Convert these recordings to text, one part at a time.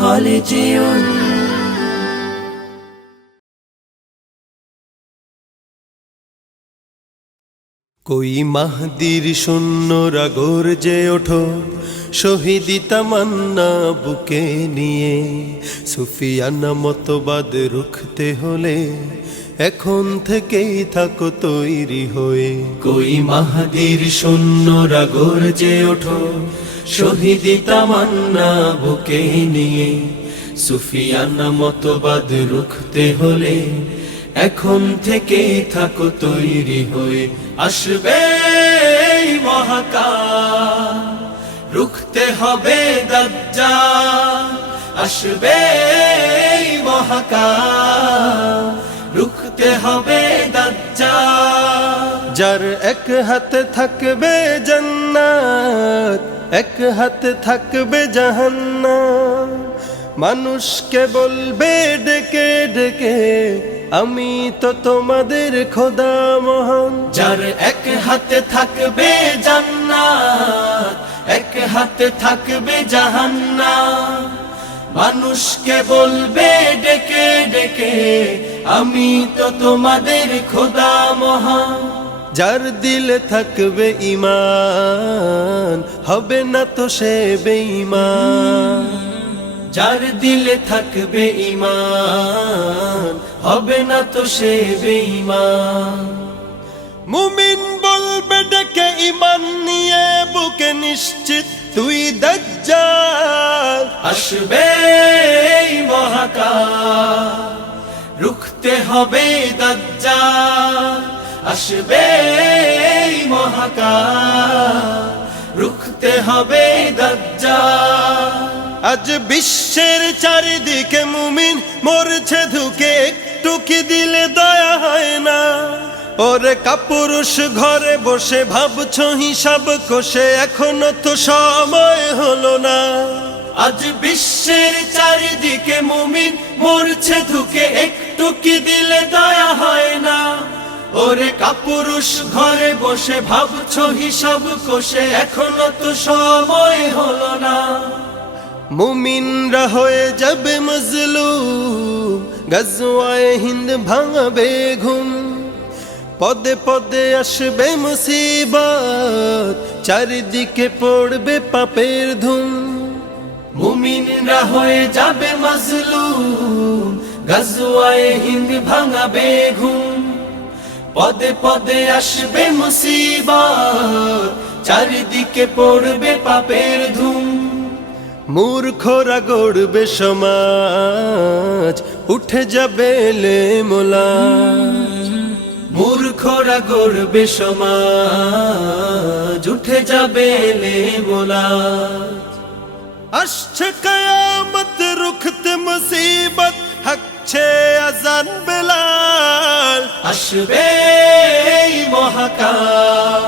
হলে যেও কই মাহদির শূন্যরা গর্জে ওঠো, শহীদি তামান্না বুকে নিয়ে, সুফিয়ানা মতবাদ রুখতে হলে এখন থেকেই থাকো তৈরি হয়ে। কই মাহাদির শূন্যরা গর্জে ওঠো, শহীদি তামান্না বুকে নিয়ে। সুফিয়ানা মতবাদ রুখতে হলে এখন থেকে থাকো তৈরি হয়ে। আসবে মহাকা রুখতে হবে দজ্জা আসবে এই রুখতে হবে যার এক হাতে থাকবে জান্নাত এক হাতে থাকবে জাহান্নাম। মানুষকে বলবে ডেকে ডেকে আমি তো তোমাদের খোদা মহান। যার এক হাতে থাকবে জান্নাত এক হাতে থাকবে জাহান্নাম। মানুষকে বলবে ডেকে ডেকে আমি তো তোমাদের খোদা মহান যার দিলে থাকবে ইমান হবে না তো সে বেঈমান। যার দিলে থাকবে ইমান হবে না তো সে বেঈমান। মুমিন বলবে ডেকে ইমান নিয়ে বুকে নিশ্চিত তুই দজ্জাল। আসবে হবে দজ্জাল আসবে মহাকাল। রুখতে হবে দজ্জাল। আজ বিশ্বের চারিদিকে মুমিন মরছে ধুকে একটু কি দিলে দয়া হয় না। ওরে কাপুরুষ ঘরে বসে ভাবছ হিসাব কষে এখনও তো সময় হলো না। আজ বিশ্বের চারিদিকে মুমিন মরছে ধুকে একটু ওরে কাপুরুষ ঘরে বসে ভাবছ হিসাব কষে, এখনও তো সময় হলো না। মুমিনরা হয়ে যাবে মজলুম, গজওয়ায় হিন্দ ভাঙাবে ঘুম। পদে পদে আসবে মুসিবত, চারিদিকে পড়বে পাপের ধুম। মুমিনরা হয়ে যাবে মাজলুম, গাজওয়ায়ে হিন্দ ভাঙাবে ঘুম। পদে পদে আসবে মুসিবত চারিদিকে পড়বে পাপের ধুম। মূর্খরা গড়বে সমাজ উঠে যাবে লে মোলা। মূর্খরা গড়বে সমাজ উঠে যাবে লে মোলা। আসছে কয়ামত রুখতে মুসিবত। আসবে মহাকাল।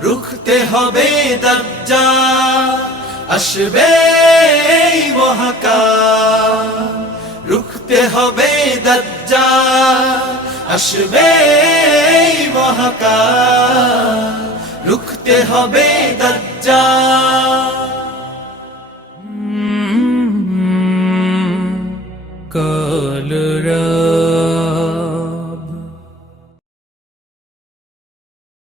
রুখতে হবে দরজা। আসবে মহাকাল। রুখতে হবে দরজা। আসবে মহাকাল। রুখতে হবে দরজা। কলরা